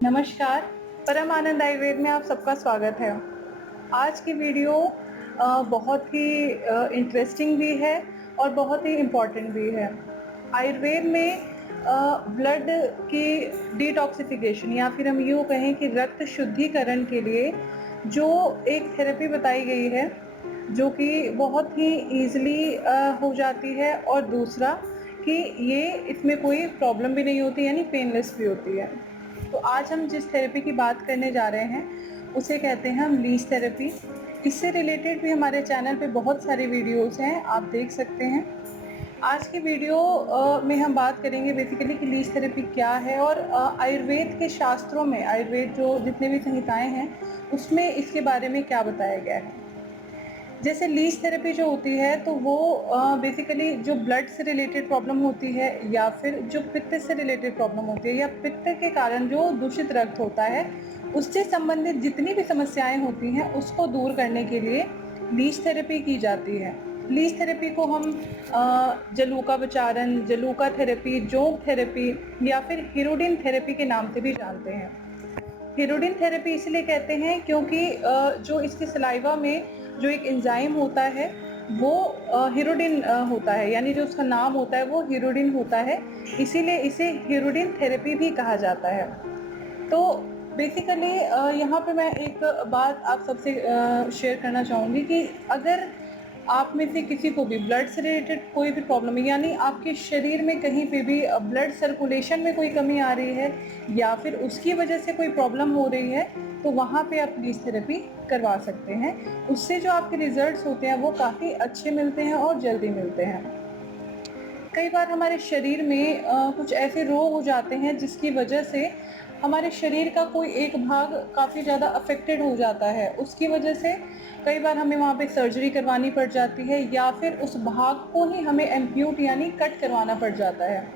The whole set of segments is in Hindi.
नमस्कार, परम आनंद आयुर्वेद में आप सबका स्वागत है। आज की वीडियो बहुत ही इंटरेस्टिंग भी है और बहुत ही इम्पोर्टेंट भी है। आयुर्वेद में ब्लड की डिटॉक्सिफिकेशन या फिर हम यूँ कहें कि रक्त शुद्धिकरण के लिए जो एक थेरेपी बताई गई है, जो कि बहुत ही ईज़िली हो जाती है और दूसरा कि ये इसमें कोई प्रॉब्लम भी नहीं होती यानी पेनलेस भी होती है। तो आज हम जिस थेरेपी की बात करने जा रहे हैं उसे कहते हैं हम लीच थेरेपी। इससे रिलेटेड भी हमारे चैनल पे बहुत सारी वीडियोस हैं, आप देख सकते हैं। आज की वीडियो में हम बात करेंगे बेसिकली कि लीच थेरेपी क्या है और आयुर्वेद के शास्त्रों में आयुर्वेद जो जितने भी संहिताएं हैं उसमें इसके बारे में क्या बताया गया है। जैसे लीच थेरेपी जो होती है तो वो बेसिकली जो ब्लड से रिलेटेड प्रॉब्लम होती है या फिर जो पित्त से रिलेटेड प्रॉब्लम होती है या पित्त के कारण जो दूषित रक्त होता है उससे संबंधित जितनी भी समस्याएं होती हैं उसको दूर करने के लिए लीच थेरेपी की जाती है। लीच थेरेपी को हम जलूका विचारण, जलूका थेरेपी, जोंक थेरेपी या फिर हिरोडिन थेरेपी के नाम से भी जानते हैं। हिरोडिन थेरेपी इसलिए कहते हैं क्योंकि जो इसके सलाइवा में जो एक एंजाइम होता है वो हिरोडिन होता है, यानी जो उसका नाम होता है वो हिरोडिन होता है, इसीलिए इसे हिरोडिन थेरेपी भी कहा जाता है। तो बेसिकली यहाँ पे मैं एक बात आप सबसे शेयर करना चाहूँगी कि अगर आप में से किसी को भी ब्लड से रिलेटेड कोई भी प्रॉब्लम है, यानी आपके शरीर में कहीं पे भी ब्लड सर्कुलेशन में कोई कमी आ रही है या फिर उसकी वजह से कोई प्रॉब्लम हो रही है, तो वहाँ पे आप लीच थेरेपी करवा सकते हैं। उससे जो आपके रिजल्ट्स होते हैं वो काफ़ी अच्छे मिलते हैं और जल्दी मिलते हैं। कई बार हमारे शरीर में कुछ ऐसे रोग हो जाते हैं जिसकी वजह से हमारे शरीर का कोई एक भाग काफ़ी ज़्यादा अफेक्टेड हो जाता है। उसकी वजह से कई बार हमें वहाँ पे सर्जरी करवानी पड़ जाती है या फिर उस भाग को ही हमें एम्प्यूट यानी कट करवाना पड़ जाता है।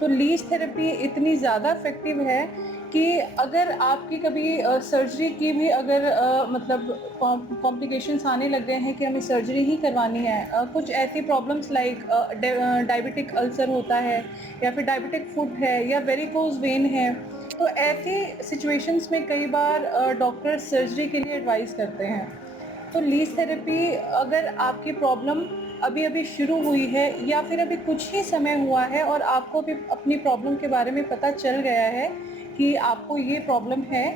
तो लीच थेरेपी इतनी ज़्यादा इफ़ेक्टिव है कि अगर आपकी कभी सर्जरी की भी अगर मतलब कॉम्प्लिकेशंस आने लग गए हैं कि हमें सर्जरी ही करवानी है, कुछ ऐसी प्रॉब्लम्स लाइक डायबिटिक अल्सर होता है या फिर डायबिटिक फुट है या वेरिकोज वेन है, तो ऐसी सिचुएशंस में कई बार डॉक्टर सर्जरी के लिए एडवाइस करते हैं। तो लीच थेरेपी अगर आपकी प्रॉब्लम अभी अभी शुरू हुई है या फिर अभी कुछ ही समय हुआ है और आपको भी अपनी प्रॉब्लम के बारे में पता चल गया है कि आपको ये प्रॉब्लम है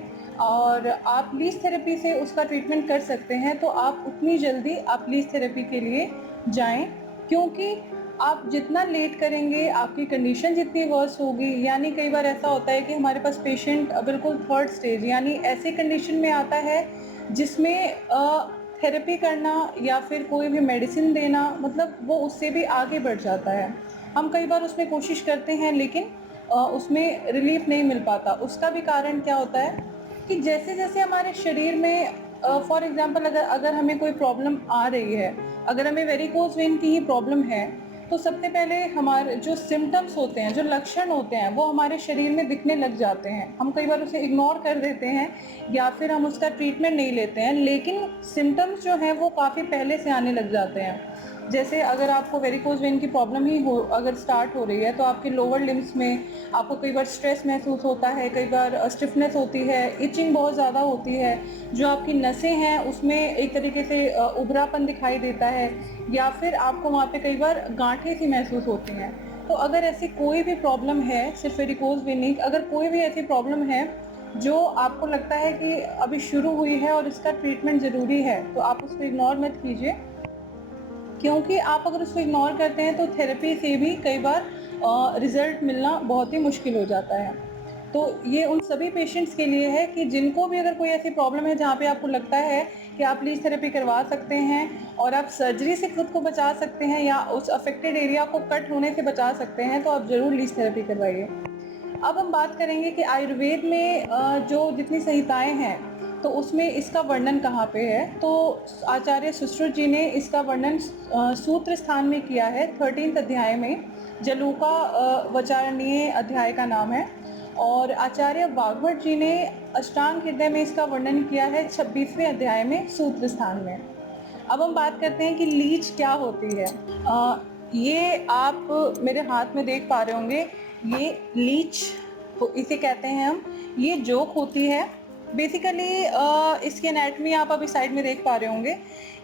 और आप लीच थेरेपी से उसका ट्रीटमेंट कर सकते हैं, तो आप उतनी जल्दी आप लीच थेरेपी के लिए जाएं, क्योंकि आप जितना लेट करेंगे आपकी कंडीशन जितनी वर्स होगी। यानी कई बार ऐसा होता है कि हमारे पास पेशेंट बिल्कुल थर्ड स्टेज यानी ऐसी कंडीशन में आता है जिसमें थेरेपी करना या फिर कोई भी मेडिसिन देना मतलब वो उससे भी आगे बढ़ जाता है। हम कई बार उसमें कोशिश करते हैं लेकिन उसमें रिलीफ नहीं मिल पाता। उसका भी कारण क्या होता है कि जैसे-जैसे हमारे शरीर में फॉर एग्ज़ाम्पल अगर अगर हमें कोई प्रॉब्लम आ रही है, अगर हमें वेरिकोज़ वेन की ही प्रॉब्लम है, तो सबसे पहले हमारे जो सिम्पटम्स होते हैं, जो लक्षण होते हैं, वो हमारे शरीर में दिखने लग जाते हैं। हम कई बार उसे इग्नोर कर देते हैं या फिर हम उसका ट्रीटमेंट नहीं लेते हैं, लेकिन सिम्पटम्स जो हैं वो काफ़ी पहले से आने लग जाते हैं। जैसे अगर आपको वेरिकोज़ वेन की प्रॉब्लम ही हो अगर स्टार्ट हो रही है, तो आपके लोअर लिम्स में आपको कई बार स्ट्रेस महसूस होता है, कई बार स्टिफनेस होती है, इचिंग बहुत ज़्यादा होती है, जो आपकी नसें हैं उसमें एक तरीके से उभरापन दिखाई देता है या फिर आपको वहाँ पे कई बार गांठें सी महसूस होती हैं। तो अगर ऐसी कोई भी प्रॉब्लम है, सिर्फ वेरिकोज़ वेन नहीं, अगर कोई भी ऐसी प्रॉब्लम है जो आपको लगता है कि अभी शुरू हुई है और इसका ट्रीटमेंट ज़रूरी है, तो आप उसको इग्नोर मत कीजिए, क्योंकि आप अगर उसको इग्नोर करते हैं तो थेरेपी से भी कई बार रिज़ल्ट मिलना बहुत ही मुश्किल हो जाता है। तो ये उन सभी पेशेंट्स के लिए है कि जिनको भी अगर कोई ऐसी प्रॉब्लम है जहाँ पे आपको लगता है कि आप लीच थेरेपी करवा सकते हैं और आप सर्जरी से खुद को बचा सकते हैं या उस अफेक्टेड एरिया को कट होने से बचा सकते हैं, तो आप ज़रूर लीच थेरेपी करवाइए। अब हम बात करेंगे कि आयुर्वेद में जो जितनी संहिताएं हैं तो उसमें इसका वर्णन कहाँ पे है। तो आचार्य सुश्रुत जी ने इसका वर्णन सूत्र स्थान में किया है 13th अध्याय में। जलूका वचारणीय अध्याय का नाम है और आचार्य वाग्भट जी ने अष्टांग हृदय में इसका वर्णन किया है 26वें अध्याय में सूत्र स्थान में। अब हम बात करते हैं कि लीच क्या होती है। ये आप मेरे हाथ में देख पा रहे होंगे, ये लीच इसे कहते हैं हम। ये जोंक होती है बेसिकली इसकी एनाटॉमी आप अभी साइड में देख पा रहे होंगे।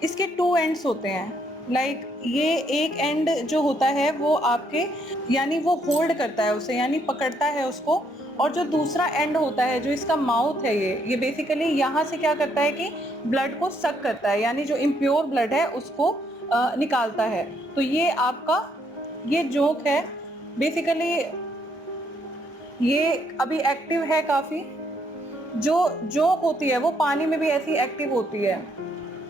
इसके 2 एंड्स होते हैं। लाइक ये एक एंड जो होता है वो आपके यानी वो होल्ड करता है उसे, यानी पकड़ता है उसको, और जो दूसरा एंड होता है जो इसका माउथ है ये बेसिकली यहाँ से क्या करता है कि ब्लड को सक करता है, यानी जो इम्प्योर ब्लड है उसको निकालता है। तो ये आपका ये जोंक है बेसिकली। ये अभी एक्टिव है काफ़ी। जो जोंक होती है वो पानी में भी ऐसी एक्टिव होती है।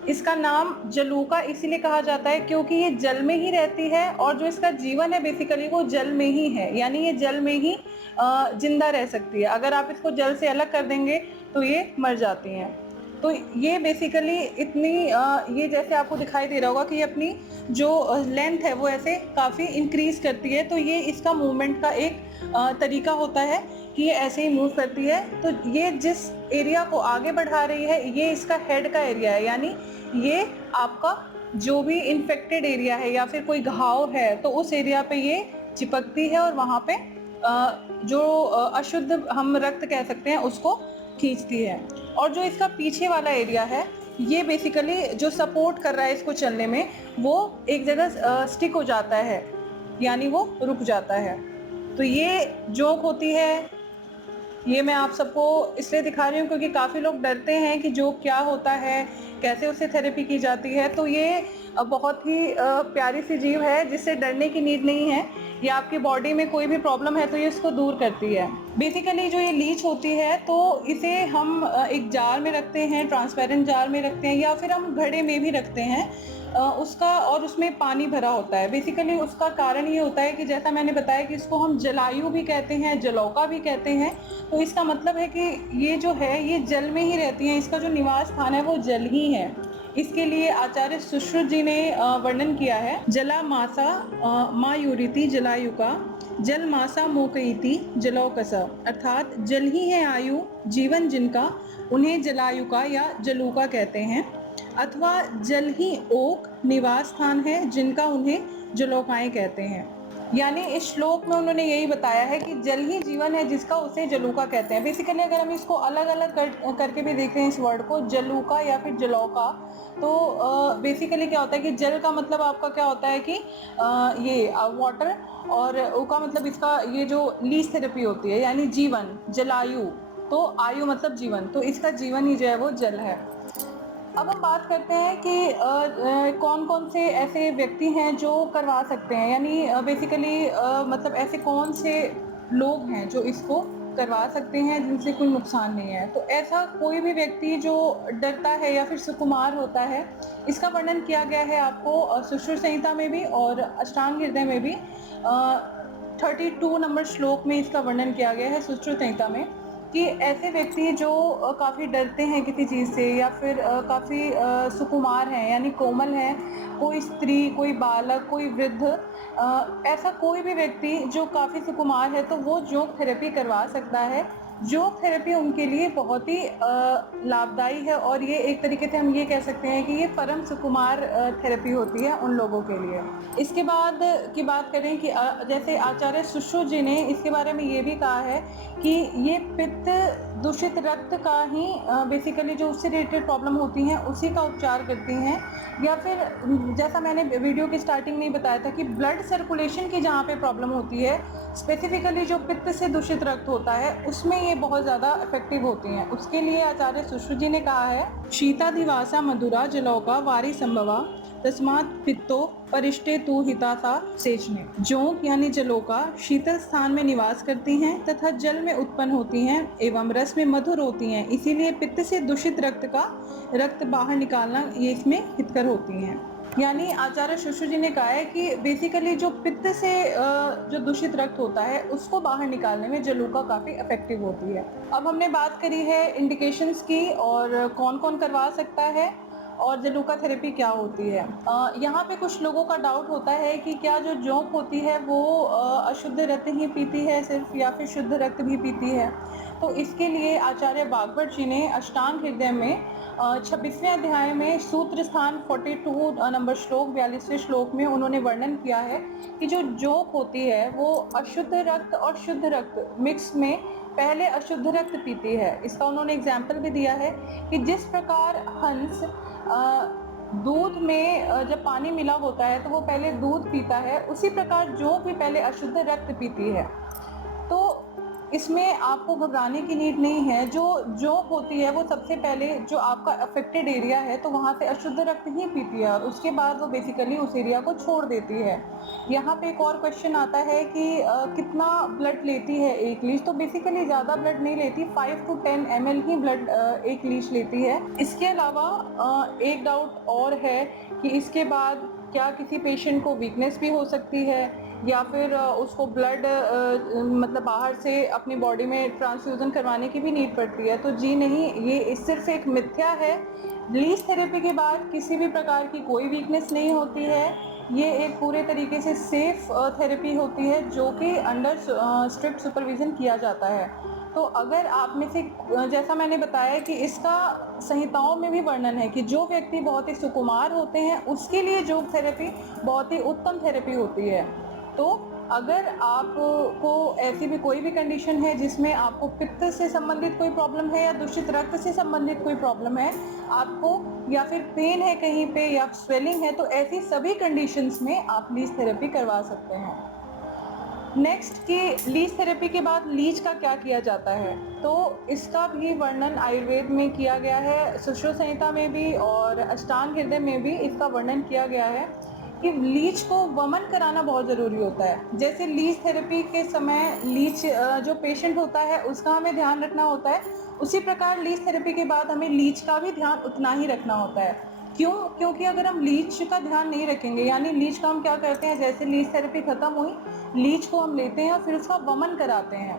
इसका नाम जलूका इसीलिए कहा जाता है क्योंकि ये जल में ही रहती है और जो इसका जीवन है बेसिकली वो जल में ही है, यानी ये जल में ही जिंदा रह सकती है। अगर आप इसको जल से अलग कर देंगे तो ये मर जाती हैं। तो ये बेसिकली इतनी ये जैसे आपको दिखाई दे रहा होगा कि ये अपनी जो लेंथ है वो ऐसे काफ़ी इंक्रीज करती है। तो ये इसका मूवमेंट का एक तरीका होता है कि ये ऐसे ही मूव करती है। तो ये जिस एरिया को आगे बढ़ा रही है ये इसका हेड का एरिया है, यानी ये आपका जो भी इन्फेक्टेड एरिया है या फिर कोई घाव है तो उस एरिया पे ये चिपकती है और वहाँ पे जो अशुद्ध हम रक्त कह सकते हैं उसको खींचती है। और जो इसका पीछे वाला एरिया है ये बेसिकली जो सपोर्ट कर रहा है इसको चलने में वो एक जगह स्टिक हो जाता है, यानी वो रुक जाता है। तो ये जोंक होती है। ये मैं आप सबको इसलिए दिखा रही हूँ क्योंकि काफ़ी लोग डरते हैं कि जोंक क्या होता है, कैसे उससे थेरेपी की जाती है। तो ये बहुत ही प्यारी सी जीव है जिससे डरने की नीड नहीं है। ये आपकी बॉडी में कोई भी प्रॉब्लम है तो ये इसको दूर करती है। बेसिकली जो ये लीच होती है तो इसे हम एक जार में रखते हैं, ट्रांसपेरेंट जार में रखते हैं या फिर हम घड़े में भी रखते हैं उसका, और उसमें पानी भरा होता है। बेसिकली उसका कारण ये होता है कि जैसा मैंने बताया कि इसको हम जलायु भी कहते हैं, जलौका भी कहते हैं। तो इसका मतलब है कि ये जो है ये जल में ही रहती हैं, इसका जो निवास स्थान है वो जल ही है। इसके लिए आचार्य सुश्रुत जी ने वर्णन किया है, जला मासा मायूरिति जलायुका जल मासा मोकईति जलौकसा, अर्थात जल ही है आयु जीवन जिनका उन्हें जलायुका या जलूका कहते हैं, अथवा जल ही ओक निवास स्थान है जिनका उन्हें जलौकाएं कहते हैं। यानी इस श्लोक में उन्होंने यही बताया है कि जल ही जीवन है जिसका उसे जलूका कहते हैं। बेसिकली अगर हम इसको अलग अलग करके भी देख रहे हैं इस वर्ड को, जलूका या फिर जलौका, तो बेसिकली क्या होता है कि जल का मतलब आपका क्या होता है कि ये वाटर, और ओ का मतलब इसका ये जो लीच थेरेपी होती है यानी जीवन, जलायु, तो आयु मतलब जीवन, तो इसका जीवन ही जो है वो जल है। अब हम बात करते हैं कि कौन कौन से ऐसे व्यक्ति हैं जो करवा सकते हैं, यानी बेसिकली मतलब ऐसे कौन से लोग हैं जो इसको करवा सकते हैं जिनसे कोई नुकसान नहीं है। तो ऐसा कोई भी व्यक्ति जो डरता है या फिर सुकुमार होता है, इसका वर्णन किया गया है आपको सुश्रुत संहिता में भी और अष्टांग हृदय में भी। 32 नंबर श्लोक में इसका वर्णन किया गया है सुश्रुत संहिता में कि ऐसे व्यक्ति जो काफ़ी डरते हैं किसी चीज़ से या फिर काफ़ी सुकुमार हैं यानी कोमल हैं, कोई स्त्री, कोई बालक, कोई वृद्ध, ऐसा कोई भी व्यक्ति जो काफ़ी सुकुमार है तो वो जोंक थेरेपी करवा सकता है। जोंक थेरेपी उनके लिए बहुत ही लाभदायी है और ये एक तरीके से हम ये कह सकते हैं कि ये परम सुकुमार थेरेपी होती है उन लोगों के लिए। इसके बाद की बात करें कि जैसे आचार्य सुश्रुत जी ने इसके बारे में ये भी कहा है कि ये पित्त दूषित रक्त का ही बेसिकली जो उससे रिलेटेड प्रॉब्लम होती हैं उसी का उपचार करती हैं, या फिर जैसा मैंने वीडियो की स्टार्टिंग में ही बताया था कि ब्लड सर्कुलेशन की जहाँ पे प्रॉब्लम होती है, स्पेसिफिकली जो पित्त से दूषित रक्त होता है उसमें ये बहुत ज़्यादा इफेक्टिव होती हैं। उसके लिए आचार्य सुश्रुत जी ने कहा है, शीताधिवासा मधुरा जलौका वारी संभवा तस्मात् पित्तो परिष्टे तु हितासा सेचने। जोंक यानी जलौका शीतल स्थान में निवास करती हैं तथा जल में उत्पन्न होती हैं एवं रस में मधुर होती हैं, इसीलिए पित्त से दूषित रक्त बाहर निकालना ये इसमें हितकर होती हैं। यानी आचार्य सुश्रुत जी ने कहा है कि बेसिकली जो पित्त से जो दूषित रक्त होता है उसको बाहर निकालने में जलूका काफ़ी इफेक्टिव होती है। अब हमने बात करी है इंडिकेशंस की और कौन कौन करवा सकता है और जलूका थेरेपी क्या होती है। यहाँ पे कुछ लोगों का डाउट होता है कि क्या जो जोंक होती है वो अशुद्ध रक्त ही पीती है सिर्फ या फिर शुद्ध रक्त भी पीती है। तो इसके लिए आचार्य बागवट जी ने अष्टांग हृदय में 26वें अध्याय में सूत्र स्थान 42 नंबर श्लोक 42वें श्लोक में उन्होंने वर्णन किया है कि जो जोंक होती है वो अशुद्ध रक्त और शुद्ध रक्त मिक्स में पहले अशुद्ध रक्त पीती है। इसका उन्होंने एग्जाम्पल भी दिया है कि जिस प्रकार हंस दूध में जब पानी मिला होता है तो वो पहले दूध पीता है, उसी प्रकार जोंक भी पहले अशुद्ध रक्त पीती है। तो इसमें आपको घबराने की नीड नहीं है। जो जोंक होती है वो सबसे पहले जो आपका अफेक्टेड एरिया है तो वहाँ से अशुद्ध रक्त ही पीती है और उसके बाद वो बेसिकली उस एरिया को छोड़ देती है। यहाँ पे एक और क्वेश्चन आता है कि कितना ब्लड लेती है एक लीच। तो बेसिकली ज़्यादा ब्लड नहीं लेती, 5 to 10 ml ही ब्लड एक लीच लेती है। इसके अलावा एक डाउट और है कि इसके बाद क्या किसी पेशेंट को वीकनेस भी हो सकती है या फिर उसको ब्लड मतलब बाहर से अपनी बॉडी में ट्रांसफ्यूज़न करवाने की भी नीड पड़ती है। तो जी नहीं, ये सिर्फ एक मिथ्या है। लीच थेरेपी के बाद किसी भी प्रकार की कोई वीकनेस नहीं होती है। ये एक पूरे तरीके से सेफ थेरेपी होती है जो कि अंडर स्ट्रिक्ट सुपरविज़न किया जाता है। तो अगर आप में से जैसा मैंने बताया कि इसका संहिताओं में भी वर्णन है कि जो व्यक्ति बहुत ही सुकुमार होते हैं उसके लिए जोंक थेरेपी बहुत ही उत्तम थेरेपी होती है। तो अगर आपको ऐसी भी कोई भी कंडीशन है जिसमें आपको पित्त से संबंधित कोई प्रॉब्लम है या दूषित रक्त से संबंधित कोई प्रॉब्लम है आपको, या फिर पेन है कहीं पे या स्वेलिंग है, तो ऐसी सभी कंडीशंस में आप लीच थेरेपी करवा सकते हैं। नेक्स्ट कि लीच थेरेपी के बाद लीच का क्या किया जाता है, तो इसका भी वर्णन आयुर्वेद में किया गया है। सुश्रुत संहिता में भी और अष्टांग हृदय में भी इसका वर्णन किया गया है कि लीच को वमन कराना बहुत ज़रूरी होता है। जैसे लीच थेरेपी के समय लीच जो पेशेंट होता है उसका हमें ध्यान रखना होता है, उसी प्रकार लीच थेरेपी के बाद हमें लीच का भी ध्यान उतना ही रखना होता है। क्यों? क्योंकि अगर हम लीच का ध्यान नहीं रखेंगे, यानी लीच का हम क्या करते हैं, जैसे लीच थेरेपी खत्म हुई, लीच को हम लेते हैं और फिर उसका वमन कराते हैं।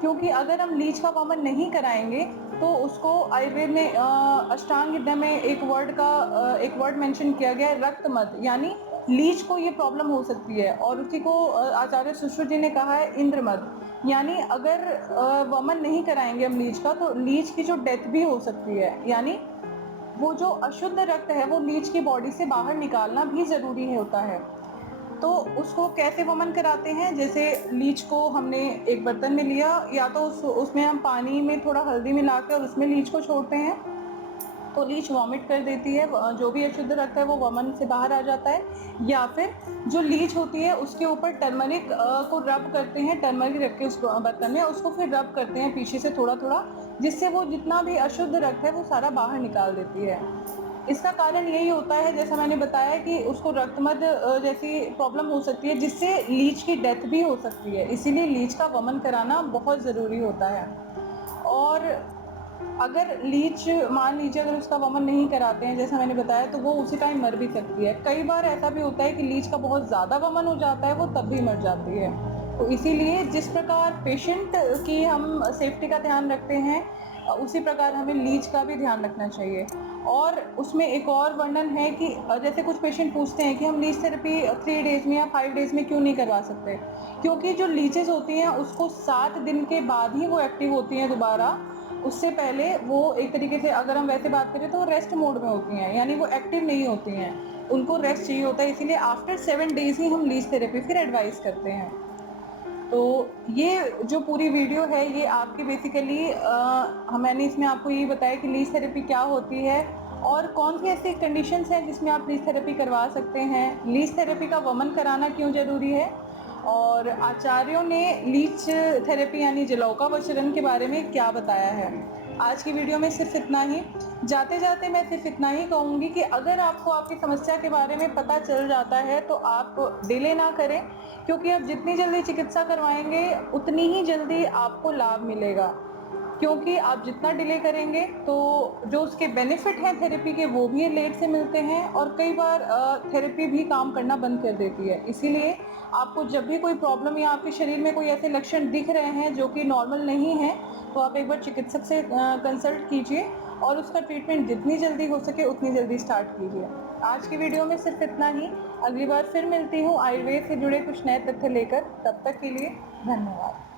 क्योंकि अगर हम लीच का वमन नहीं कराएंगे तो उसको आयुर्वेद में अष्टांग हृदय में एक वर्ड मेंशन किया गया है, रक्तमद, यानी लीच को ये प्रॉब्लम हो सकती है। और उसी को आचार्य सुश्रुत जी ने कहा है इंद्रमद, यानी अगर वमन नहीं कराएंगे हम लीच का तो लीच की जो डेथ भी हो सकती है। यानी वो जो अशुद्ध रक्त है वो लीच की बॉडी से बाहर निकालना भी ज़रूरी होता है। तो उसको कैसे वमन कराते हैं, जैसे लीच को हमने एक बर्तन में लिया, या तो उसमें हम पानी में थोड़ा हल्दी मिला के और उसमें लीच को छोड़ते हैं तो लीच वॉमिट कर देती है, जो भी अशुद्ध रक्त है वो वमन से बाहर आ जाता है। या फिर जो लीच होती है उसके ऊपर टर्मरिक को रब करते हैं, टर्मरिक रख के उस बर्तन में उसको फिर रब करते हैं पीछे से थोड़ा थोड़ा, जिससे वो जितना भी अशुद्ध रक्त है वो सारा बाहर निकाल देती है। इसका कारण यही होता है, जैसा मैंने बताया, कि उसको रक्तमद जैसी प्रॉब्लम हो सकती है जिससे लीच की डेथ भी हो सकती है, इसीलिए लीच का वमन कराना बहुत ज़रूरी होता है। और अगर लीच मान लीजिए अगर उसका वमन नहीं कराते हैं जैसा मैंने बताया तो वो उसी टाइम मर भी सकती है। कई बार ऐसा भी होता है कि लीच का बहुत ज़्यादा वमन हो जाता है, वो तब भी मर जाती है। तो इसीलिए जिस प्रकार पेशेंट की हम सेफ्टी का ध्यान रखते हैं उसी प्रकार हमें लीच का भी ध्यान रखना चाहिए। और उसमें एक और वर्णन है कि जैसे कुछ पेशेंट पूछते हैं कि हम लीच थेरेपी 3 डेज़ में या 5 डेज़ में क्यों नहीं करवा सकते, क्योंकि जो लीचेस होती हैं उसको 7 दिन के बाद ही वो एक्टिव होती हैं दोबारा। उससे पहले वो एक तरीके से अगर हम वैसे बात करें तो वो रेस्ट मोड में होती हैं, यानी वो एक्टिव नहीं होती हैं, उनको रेस्ट चाहिए होता है, इसीलिए आफ्टर 7 डेज़ ही हम लीच थेरेपी फिर एडवाइस करते हैं। तो ये जो पूरी वीडियो है ये आपकी बेसिकली मैंने इसमें आपको ये बताया कि लीच थेरेपी क्या होती है और कौन सी ऐसी कंडीशंस हैं जिसमें आप लीच थेरेपी करवा सकते हैं, लीच थेरेपी का वमन कराना क्यों ज़रूरी है, और आचार्यों ने लीच थेरेपी यानी जलौका वचरण के बारे में क्या बताया है। आज की वीडियो में सिर्फ इतना ही। जाते जाते मैं सिर्फ इतना ही कहूँगी कि अगर आपको आपकी समस्या के बारे में पता चल जाता है तो आप डिले ना करें, क्योंकि आप जितनी जल्दी चिकित्सा करवाएंगे उतनी ही जल्दी आपको लाभ मिलेगा। क्योंकि आप जितना डिले करेंगे तो जो उसके बेनिफिट हैं थेरेपी के वो भी लेट से मिलते हैं और कई बार थेरेपी भी काम करना बंद कर देती है। इसीलिए आपको जब भी कोई प्रॉब्लम या आपके शरीर में कोई ऐसे लक्षण दिख रहे हैं जो कि नॉर्मल नहीं हैं, तो आप एक बार चिकित्सक से कंसल्ट कीजिए और उसका ट्रीटमेंट जितनी जल्दी हो सके उतनी जल्दी स्टार्ट कीजिए। आज की वीडियो में सिर्फ इतना ही। अगली बार फिर मिलती हूँ आयुर्वेद से जुड़े कुछ नए तथ्य लेकर। तब तक के लिए धन्यवाद।